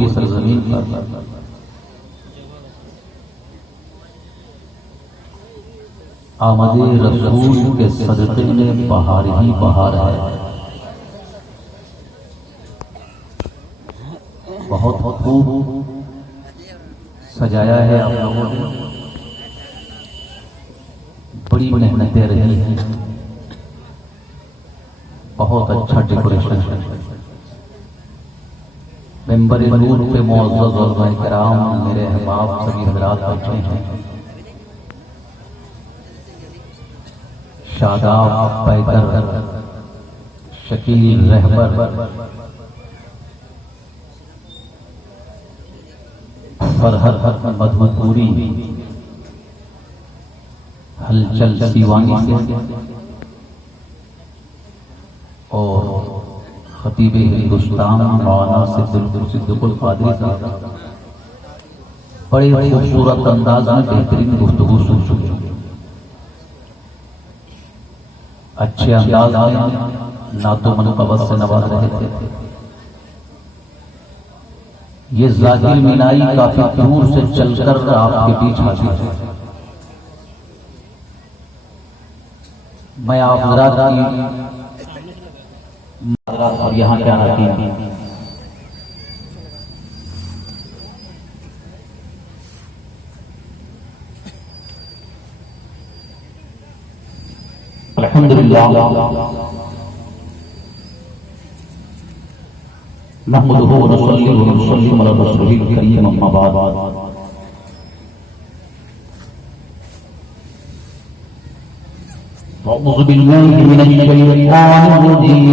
की सरजमीन पर आमदे रसूल के सदक़े में बहार ही बहार है। बहुत खूब सजाया है आप लोगों ने, बड़ी मेहनतें रही हैं, बहुत अच्छा डेकोरेशन है। मेंबर नूर पे मुअज़्ज़ज़ उलमा किराम, मेरे अहबाब सभी हज़रात बैठे हैं। शादाब पैकर, शकील रहबर, फरहत मधुपुरी, हलचल सीवानी से और खतीब हिंदुस्तान मौलाना सिद्दीकुल क़ादरी साहब बड़े खूबसूरत अंदाज में बेहतरीन गुफ्तगू सुन चुके हैं। अच्छे अंदाज में नातो मनक़बत से नवाज रहे थे। ये ज़ाकिर मीनाई काफी दूर से चलकर आपके बीच हाजिर है। मैं आप हज़रात की और यहाँ क्या रखी अल्हम्दुलिल्लाह नहमदुहु व नसल्ली अला रसूलिल करीम अम्मा बाद। अऊज़ु बिल्लाहि मिनश शैतानिर रजीम।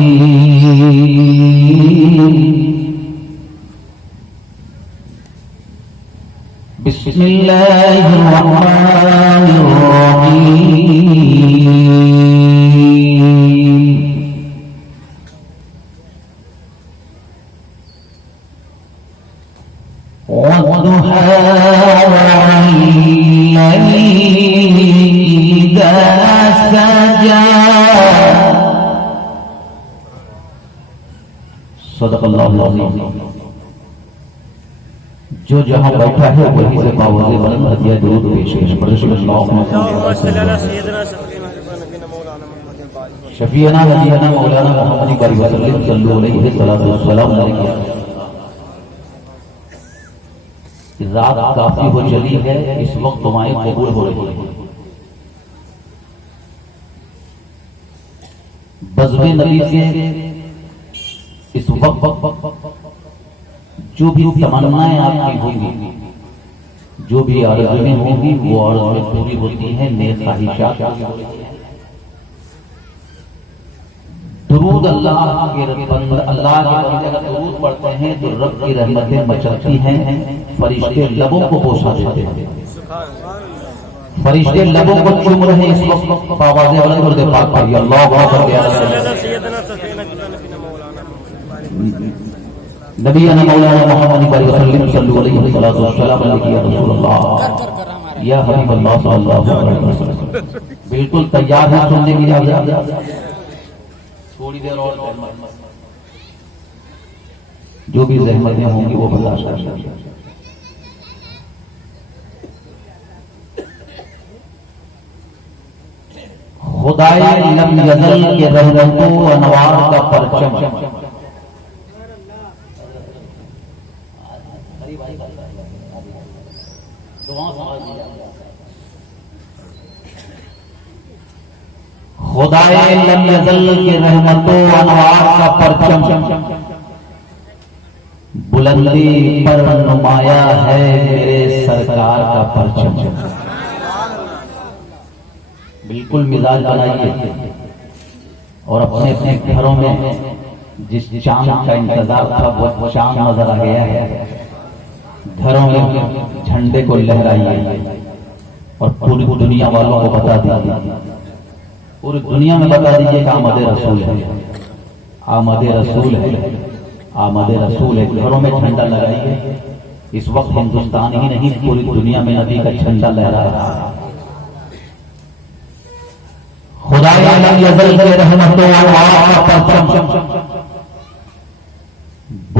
बिस्मिल्लाहिर रहमानिर रहीम। सदक़ल्लाहुल अज़ीम। जो जहां बैठा है वहीं से बावज़े बुलंद हदिया दुरूद पेश है। शफीअना नबीना मौलाना मुहम्मद वसल्लम सल्लल्लाहु अलैहि वसल्लम। रात काफी हो चली है, इस वक्त दुआएं कबूल हो रही है। बज़्म नबी से इस वक्त जो भी तमन्नाएं आपकी होंगी, जो भी आरज़ुएं होंगी, वो आरज़ुएं पूरी होती हैं, नेक ख्वाहिशात पूरी होती हैं। दुरूद अल्लाह के बंदे अगर दुरूद पढ़ते हैं तो रब की रहमतें मचलती हैं, फरिश्ते लबों को बोसा देते हैं, फरिश्ते लबों को चूम रहे हैं। इस वक्त आवाज़ें बुलंद कर दे पाक भाई अल्लाहु अकबर नबीना मौलाना मुहम्मद वसल्लम सल्लल्लाहु अलैहि वसल्लम या रसूलल्लाह या हबीबल्लाह सल्लल्लाहु अलैहि वसल्लम। बिल्कुल तैयार है सुनने के लिए। थोड़ी देर और जो भी ज़हमतें होंगी वो बर्दाश्त कर। खुदाए लम यज़ल के रहमतों व अनवार का परचम। खुदाए लम यज़ल के रहमतों व अनवार का परचम, बुलंदी पर नुमाया है मेरे सरकार का परचम। बिल्कुल मिजाज बनाइए और अपने अपने घरों में जिस चांद का इंतजार था वो चांद नजर आ गया है। घरों में झंडे को लहराइए और पूरी दुनिया वालों को बता दीजिए, पूरी दुनिया में बता दीजिए कि आमदे रसूल है, आमदे रसूल है, आमदे रसूल है। घरों में झंडा लगाइए। इस वक्त हिंदुस्तान ही नहीं पूरी दुनिया में नबी का झंडा लहरा रहा है। खुदा के रहमतों का परचम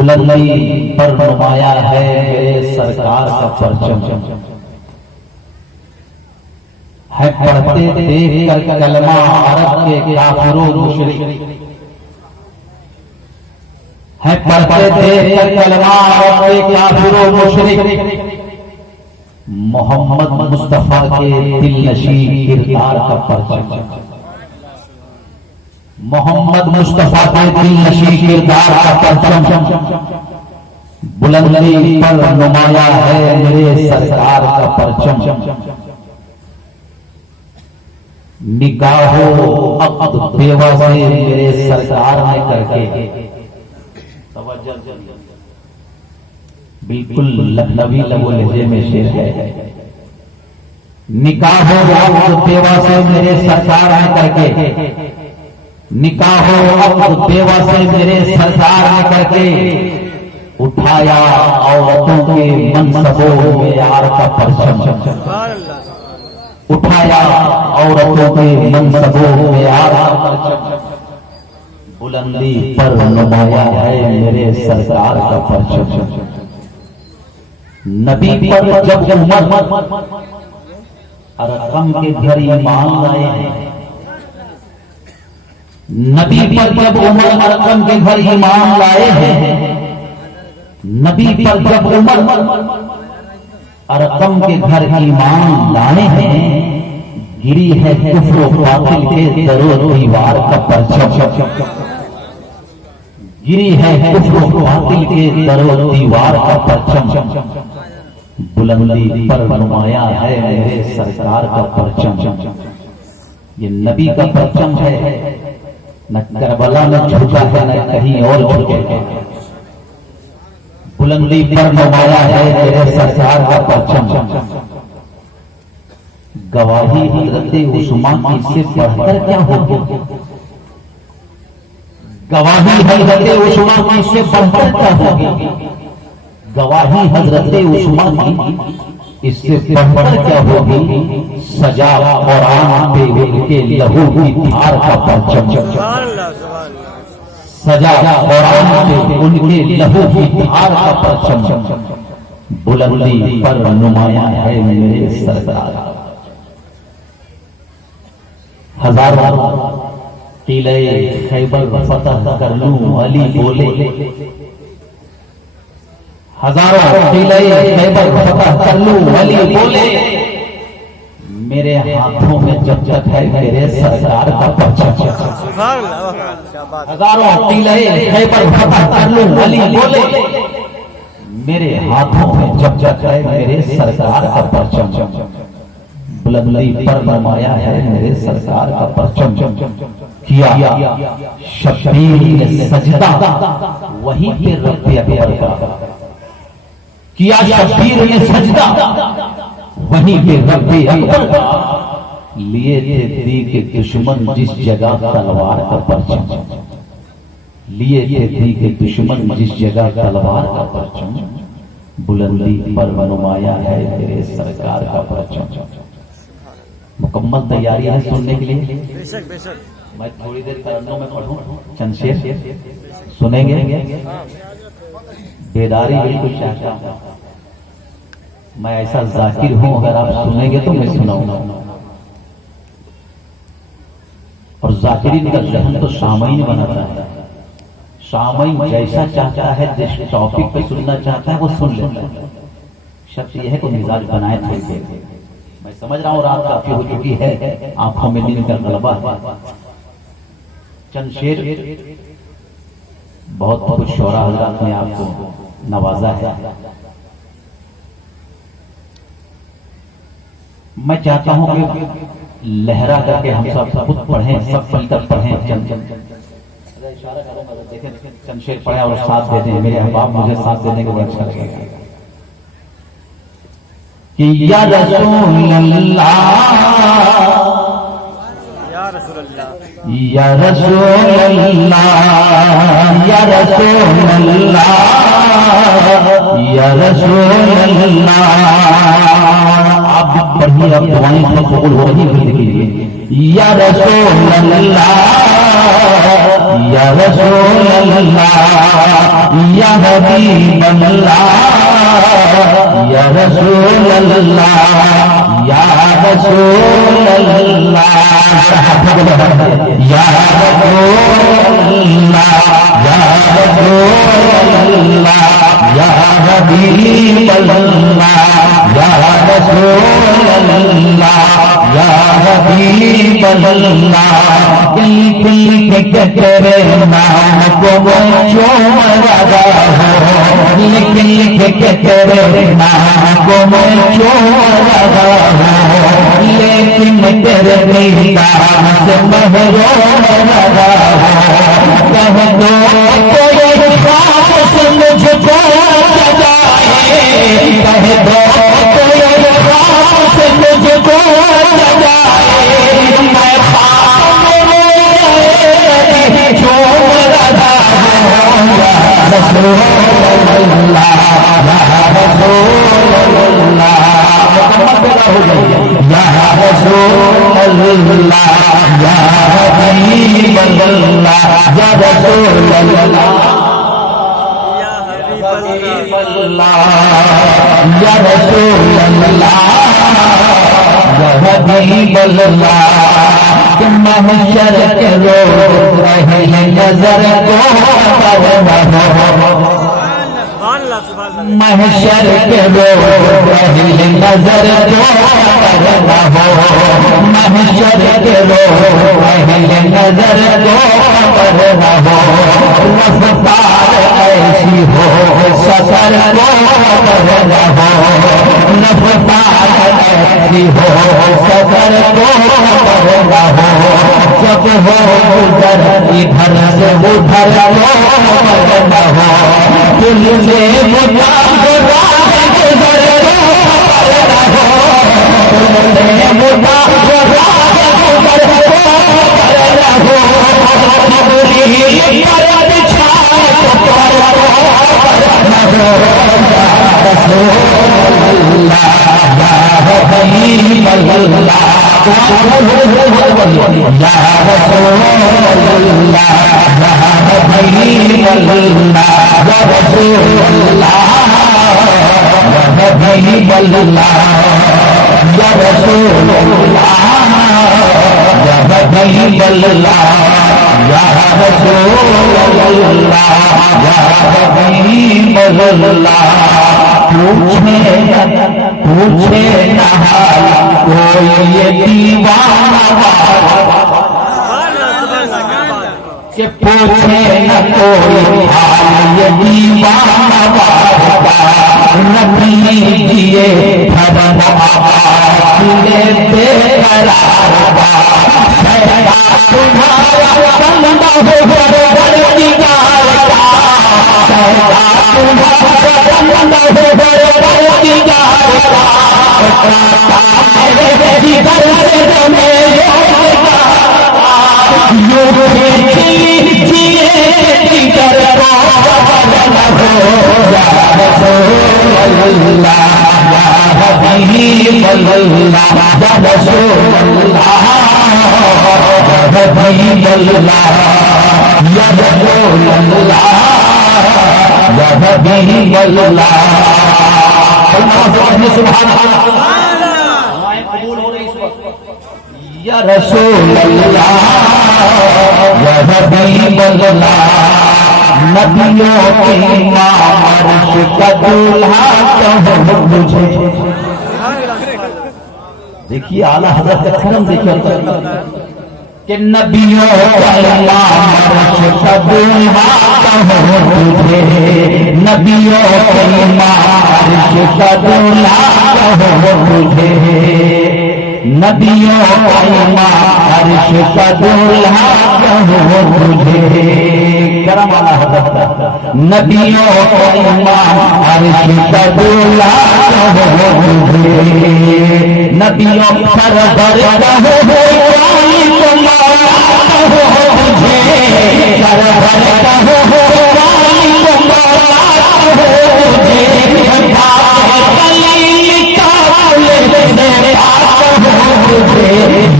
बुलंदी पर नुमाया है मेरे सरकार का परचम, है पढ़ते देख कर कलमा अरब के काफिरों मुशरिक, है पढ़ते देख कर कलमा अरब के काफिरों मुशरिक, मोहम्मद मुस्तफा के दिल नशी किरदार का परचम, मोहम्मद मुस्तफा के दिल नशी किरदार का परचम, बुलंदी पर नुमाया है मेरे सरकार का परचम, निगाहो अब्द बेवा से मेरे सरकार ने करके, बिल्कुल लखनवी लबो लहजे में शेर है, निगाहो अब्द बेवा से मेरे सरकार ने करके, निकाहो अब्द बेवा से मेरे सरकार ने करके, उठाया औरतों के मनसबों में यार का परचम, उठाया औरतों के मनसबों में यार का परचम, बुलंदी पर नुमाया है मेरे सरकार का परचम, नबी पर जब उमर अरकम के घर ईमान लाए हैं, नबी पर जब उमर अरकम के घर ईमान लाए हैं, नबी पर जब उमर अरकम के घर ईमान लाए हैं, गिरी है कुफ्र बातिल के दरो दीवार का परचम, गिरी है कुफ्र बातिल के दरो दीवार का परचम, बुलंदी पर नुमाया है मेरे सरकार का परचम, ये नबी का परचम है, न करबला में झुका है न कहीं और झुकेगा, बुलंदी पर नुमाया है मेरे सरकार का परचम, गवाही हज़रत उस्मान की से बढ़कर क्या होगी, गवाही हज़रत उस्मान की से बढ़कर क्या होगी, गवाही हज़रत उस्मान की इससे बढ़कर क्या होगी, सजा कुरान पे उनके लहू की धार का परचम, सजा कुरान पे उनके लहू की धार का परचम, बुलंदी पर नुमाया है मेरे सरकार, हजारों किले खैबर फतह कर लूं अली बोले, हजारों किले खैबर फतह कर लूं अली बोले, मेरे हाथों में जब तक है मेरे सरकार का परचम, हजारों किले खैबर फतह कर लूं अली बोले, मेरे हाथों में जब तक है मेरे सरकार का परचम, बुलंदी पर नुमाया है मेरे सरकार का परचम, किया शब्बीर ने सजदा वहीं पे रब्बे अकबर का, किया शब्बीर ने सजदा वहीं पे रब्बे अकबर का, लिए थे दी के दुश्मन जिस जगह तलवार का परचम, लिए थे दी के दुश्मन जिस जगह तलवार का परचम, बुलंदी पर नुमाया है मेरे सरकार का परचम। मुकम्मल तैयारी है सुनने के लिए, बेशक बेशक मैं थोड़ी देर तरन्नुम में पढ़ूं चंद शेर सुनेंगे, बेदारी बिल्कुल चाहता हूं, मैं ऐसा जाकिर हूं, अगर आप सुनेंगे तो मैं सुनाऊंगा, और जाकिरीन का जहन तो सामईन बनाता है, सामईन जैसा चाहता है जिस टॉपिक पे सुनना चाहता है वो सुन लेता है, शर्त यह है कि मिजाज बनाए थोड़ी देर, मैं समझ रहा हूं रात काफी हो चुकी है, आंखों में नींद का गलबा है, चंद शेर बहुत कुछ शोरा हजरात ने आपको नवाजा है, मैं चाहता हूं कि लहरा करके हम सब खुद पढ़ें, सब मिलकर पढ़ें, देखें चंद शेर पढ़े और साथ दे दें, मेरे अहबाब मुझे साथ देने को बड़ा अच्छा लगेगा, कि या रसूल अल्लाह, या रसूल अल्लाह, या रसूल अल्लाह, या रसूल अल्लाह, या रसूल अल्लाह, आप पढ़िए, अब दुआएं सब कबूल हो रही है, या रसूल अल्लाह, या रसूल अल्लाह या हबीब अल्लाह या रसूल अल्लाह या रसूल अल्लाह या रसूल अल्लाह या हबीब अल्लाह या रसूल अल्लाह या हबीब अल्लाह दिल के तेरे नाम को चूम रहा हो लिख के तेरे नाम को चूम रहा हो लेकिन तेरे दीदार से महरूम रहा हो कह दो कोई खास मुझको जगाए कह दो कोई खास मुझको जगाए मैं रसूल अल्लाह या रसूल अल्लाह या रसूल अल्लाह या हबीब अल्लाह या रसूल अल्लाह या हबीब अल्लाह या रसूल अल्लाह या हबीब अल्लाह महशर के रोज रहे नजर को महशर के रोज रहे नजर को महशर के रोज रहे नजर को रफ्तार ऐसी हो सफर को रफ्तार ऐसी हो सफर को जब हो गुजर इधर से उधर हो दिल से मुताबिक गुजर पूछे न हाल कोई ये दीवाना के पूछे न कोई हाल ये दीवाना नबी दिए धर्म आबादिले बेकरार तुम्हारा बंदा हो दीदार का तुम्हारा बंदा हो दीदार का दीदार से या रसूल अल्लाह या हबीब अल्लाह नबियों के इमाम अर्श का दूल्हा कहूं मुझे। देखिए आला हज़रत का करम देखिए कि नबियों का इमाम अर्श का दूल्हा कहूं मुझे नबियों के इमाम अर्श का दूल्हा कहूं मुझे नबियों का इमाम अर्श का दूल्हा कहूं मुझे करम वाला होता नबियों का इमाम अर्श का दूल्हा कहूं मुझे नबियों सरवर कहूं मुझे सरवर कहूं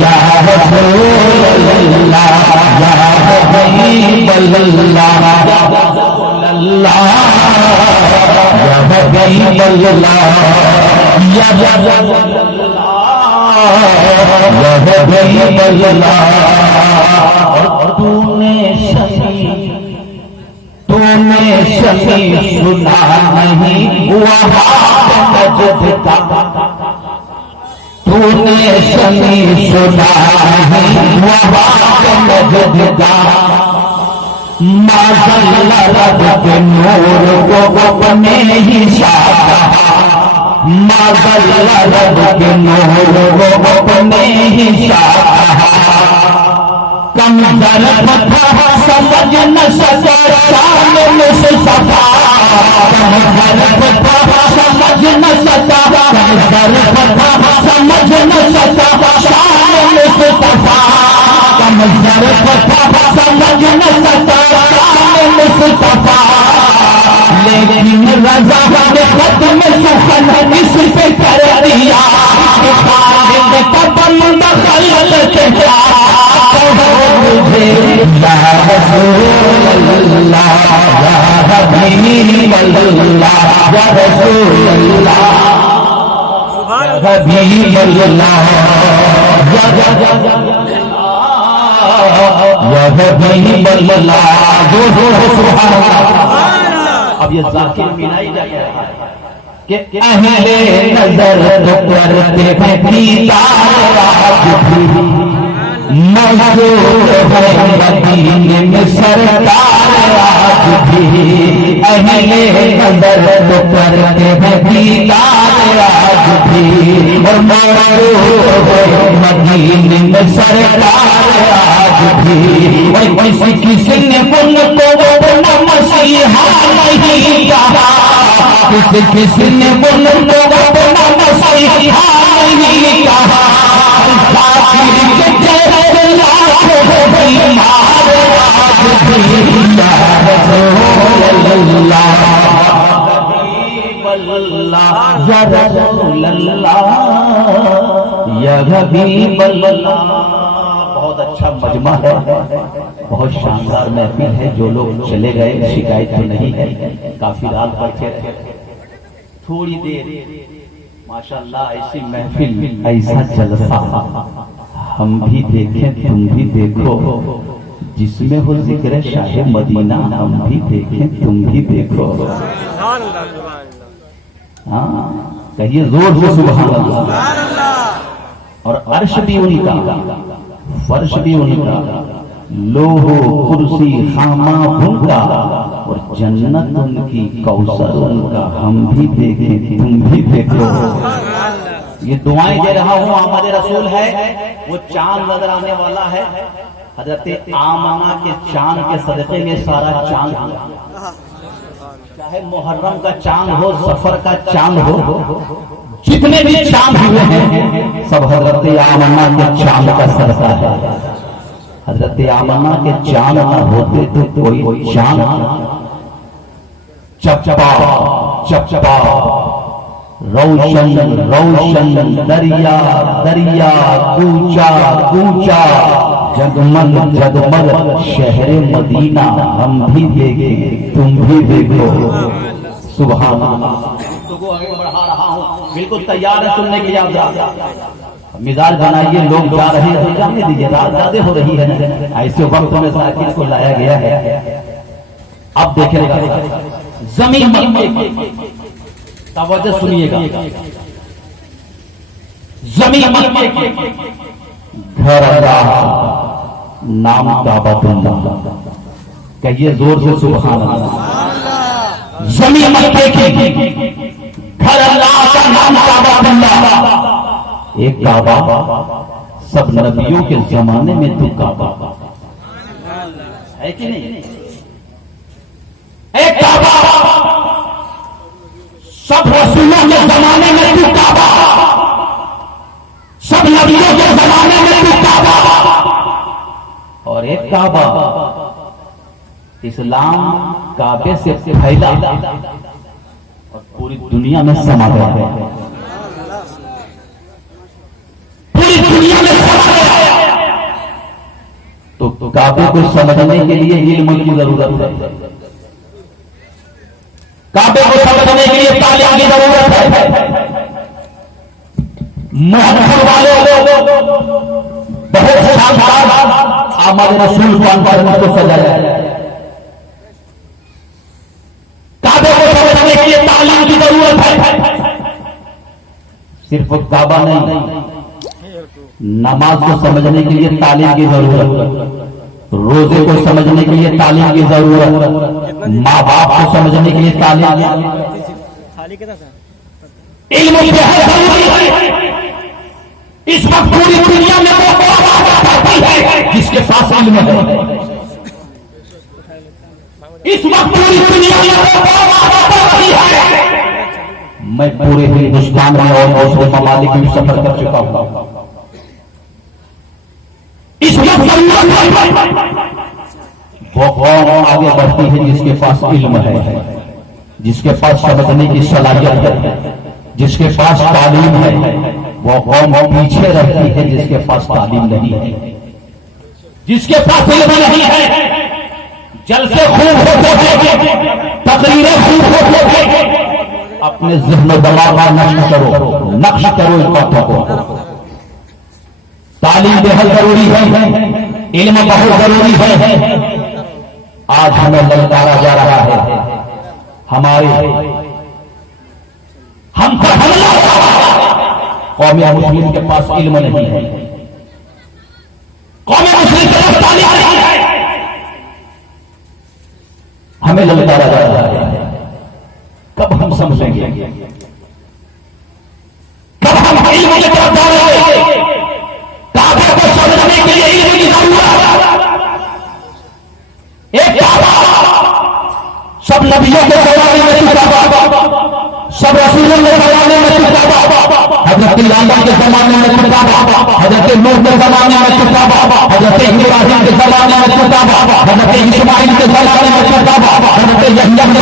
या रसूल अल्लाह या हबीब हबीब अल्लाह या रसूल अल्लाह या हबीब अल्लाह या रसूल अल्लाह या हबीब अल्लाह। तूने शमी सुना नहीं वहाँ नजद का, तूने शमी सुना नहीं वहाँ नजद का। माज़ल्ला रब के नूर को अपने ही साधा, माज़ल्ला रब के नूर को अपने ही साधा। कमज़र था समझ न सका शान मुस्तफा, कमज़र था समझ न सका, कमज़र था समझ न सका शान मुस्तफा, कमज़र था समझ न सका शान मुस्तफा। लेकिन रज़ा ने खत्म सुखन इस पे कर दिया, खालिद का बंदा खलत क्या मुझे या रसूल अल्लाह या हबीब अल्लाह या रसूल अल्लाह हबीब अल्लाह या हबीब अल्लाह। सुभान अल्लाह। अब ये ज़ाकिर मिलाई जा रहा है कि अहले नजर तो करते हैं दीदार आज भी, मशहूर है मदीने में सरकार आज भी। अहले नजर तो करते हैं दीदार आज भी, और मशहूर है मदीने में सरकार आज भी। किसी ने उनको अपना मसीहा नहीं कहा, किसी ने उनको अपना मसीहा नहीं कहा। या रसूल अल्लाह या हबीब अल्लाह। बहुत अच्छा मजमा है, बहुत शानदार महफिल है। जो लोग चले गए शिकायत तो नहीं है, काफी रात बैठे थे, थोड़ी देर माशाल्लाह ऐसी महफिल ऐसा जलसा हम भी देखें तुम भी देखो, जिसमें हो जिक्र शाह मदीना हम भी देखें तुम भी देखो। हाँ कहिए जोर से सुभान अल्लाह। और अर्श भी उनका, फर्श भी उनका, लोहो कुर्सी खामा उनका, और जन्नत उनकी कौसर उनका हम भी देखें तुम भी देखो। ये दुआएं दे रहा हूँ, आमद रसूल है, वो चांद नजर आने वाला है। हजरत आमना के चांद के सदक़े में सारा चांद, चाहे मुहर्रम का चांद हो, सफर का चांद हो, जितने भी चांद हुए हैं सब हजरत आमना के चांद का सदका है। हजरत आमना के चांद न होते तो कोई चांद चपचपा चपचपा रोशन रोशन दरिया दरिया कूचा कूचा जगमग जगमग शहर मदीना हम भी देखें तुम भी देखो। सुभान अल्लाह। तो को आगे बढ़ा रहा हूँ, बिल्कुल तैयार है सुनने के लिए। आप मिजाज बनाइए, लोग जा रहे हैं तो जाने दीजिए, रात ज्यादा हो रही है, ऐसे वक्त में ज़ाकिर को लाया गया है। अब देखिएगा जमीन तवज्जो सुनिएगा, जमीन घर नाम काबतुल्लाह, कहिए जोर से सुभान अल्लाह। जमीन मक्के की, घर अल्लाह का नाम काबतुल्लाह। एक काबा सब नबियों के जमाने में तो काबा है कि नहीं? एक काबा सब रसूलों के जमाने में तो काबा, सब नबियों के जमाने में तो काबा। और एक काबा इस्लाम काबे से फैला और पूरी दुनिया में समा गया है, पूरी दुनिया में समा गया। तो तो काबे को समझने के लिए इल्म की जरूरत है, काबे को समझने के लिए तालीम की जरूरत है। मोहम्मद वाले बहुत शानदार आमद रसूल कॉन्फ्रेंस को सजाया है। काबे को समझने के लिए तालीम की जरूरत है। सिर्फ काबा नहीं, नमाज को समझने के लिए तालीम की जरूरत, रोजे को समझने के लिए तालीम की जरूरत, माँ बाप को समझने के लिए तालीम, इल्म बेहद जरूरी है। इस वक्त पूरी दुनिया में वो है जिसके पास इल्म है। इस वक्त पूरी दुनिया में है। मैं पूरे हिंदुस्तान में और दूसरे ममालिक में सफर कर चुका हूं। इस वक्त वो कौन आगे बढ़ती है जिसके पास इल्म है, जिसके पास समझने की सलाहियत है, जिसके पास तालीम है। वो कौम पीछे रहती है जिसके पास तालीम नहीं है, जिसके पास इल्म नहीं है। जलसे खूब होते हैं, तकरीरें खूब होते हैं। अपने ज़हन दमाग का नक्श करो इन बातों को। तालीम बेहद जरूरी है, इल्म बहुत जरूरी है। आज हमें ललकारा जा रहा है, हम पर हमला हो रहा है। कौम मुस्लिम के पास इल्म नहीं है, कौम मुस्लिम के पास तालीम नहीं है। हमें ललकारा जा रहा है। कब हम समझेंगे, कब हम इल्म की तरफ दौड़ेंगे? काबे को समझने के लिए इल्म की जरूरत है। एक सब नबियों के जमाने में किताब, सब रसूलों के जमाने में किताब, हजरत इब्राहीम के जमाने में किताब, हजरत नूह के जमाने में किताब, हजरत इब्राहीम के जमाने में किताब, हजरत इस्माइल के जमाने में किताब, हजरत यहया के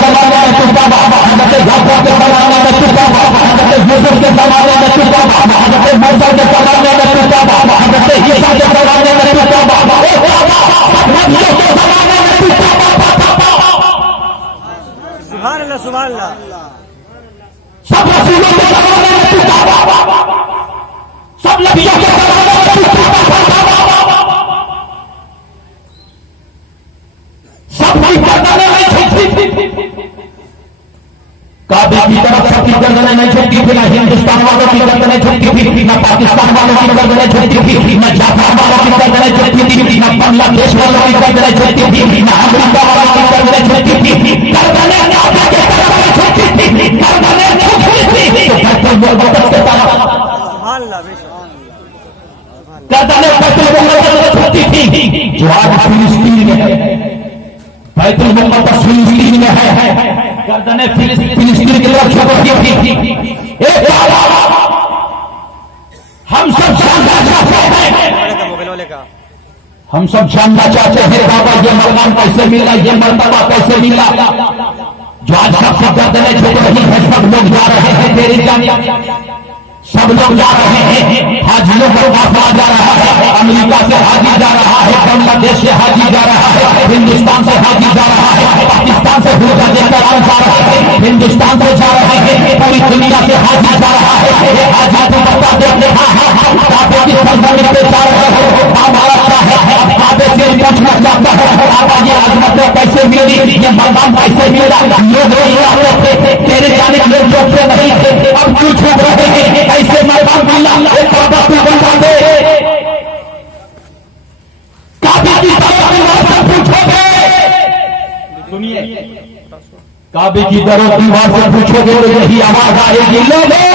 जमाने में किताब, हजरत याकूब के जमाने में किताब, हजरत यूसुफ के जमाने में किताब, हजरत मूसा के जमाने में किताब, हजरत ईसा के जमाने में किताब, नबियों के जमाने में किताब। सुभान अल्लाह, सुभान अल्लाह। सब रसूलों के जमाने में किताब, सब नबियों के जमाने में किताब, सब कोई गर्दने नहीं झुकती। काबे की तरफ सबकी गर्दनें नहीं झुकती थी, ना हिंदुस्तान वालों की गर्दनें झुकती थी, ना पाकिस्तान वालों की गर्दनें झुकती थी, ना जापान वालों की गर्दनें झुकती थी, ना बांग्लादेश वालों की गर्दनें झुकती थी, ना अमेरिका वालों की गर्दनें झुकती थी। गर्दनें काबे की तरफ झुकती थी, गर्दनें झुकती थी। बैतुल मुक़द्दस के तरफ सुभान अल्लाह, गर्दनें बैतुल मुक़द्दस में झुकती थी, जो आज फिलिस्तीन में है। बैतुल मुक़द्दस फिलिस्तीन में है, गर्दनें फिलिस्तीन की तरफ झुकती थी। एक हम सब जानना चाहते हैं, मोबाइल वाले का हम सब जानना चाहते हैं बाबा ये मकान कैसे मिला, ये मर्तबा कैसे मिला। जो आज सबसे गर्दनें झुक रही है, सब लोग जा रहे हैं तेरी जान, सब लोग जा रहे हैं। हाजियों को वाफा जा रहा है, अमेरिका से हाजी जा रहा है, बांग्लादेश से हाजी जा रहा है, हिंदुस्तान से हाजी जा रहा है, पाकिस्तान से भूजा देकर जा रहे हैं, हिंदुस्तान से जा रहे हैं, पूरी दुनिया से हाजी जा रहा है। ये हाजी को बता देते काबे की सरजमीन पे जा रहे हो। हमारा क्या है, काबे से पूछना चाहता है बाबा ये अजमतें कैसे मिली, ये मकाम कैसे मिला। लोग तेरे जाने के लोग जोड़ते नहीं थे, अब क्यों छूट रहे हैं, कैसे मकाम मिला, काबा तू बता दे। काबे की तरफ पूछोगे, सुनिए, काबे की तरफ दीवार से पूछोगे तो यही आवाज आएगी, लोगों